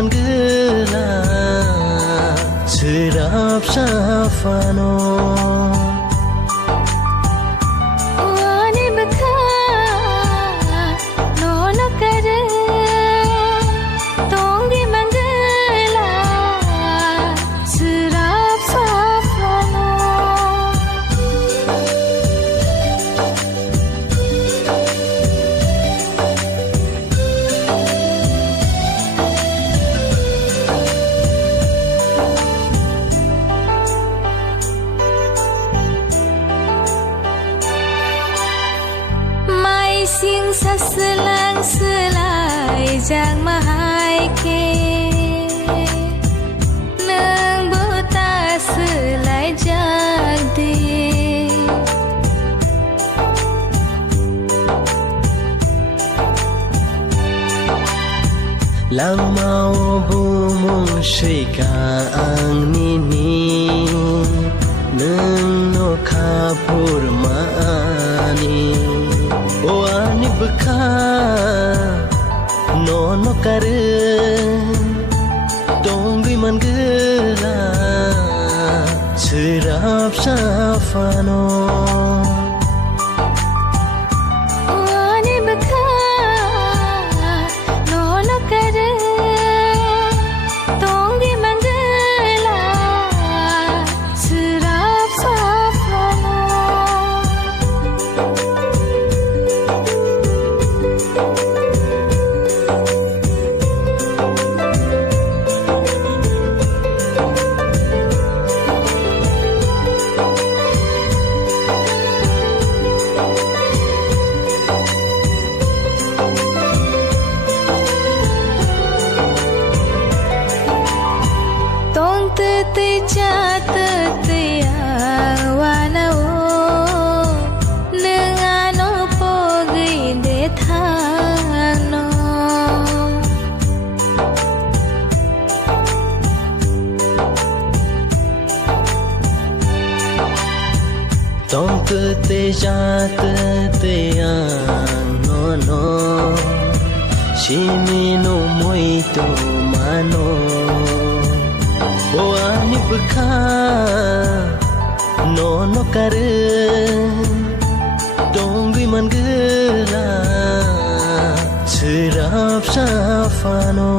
man gela serap safano Wani bekha nola kare tongi mangala serap safano Mai sing sa selang selai jang mahai ke nang buta selai jag de Lamau bumung shika ang nini nang no kapur maani o ani bekha no no kare tongi man gela serap safano Wani bekha nola kare tongi mangala serap safano Tong te cha te ya wana o nengano pogi de thano Tong te ja te ya no no shimi no muito mano o ani bekha no no kare tongi man gela serap safano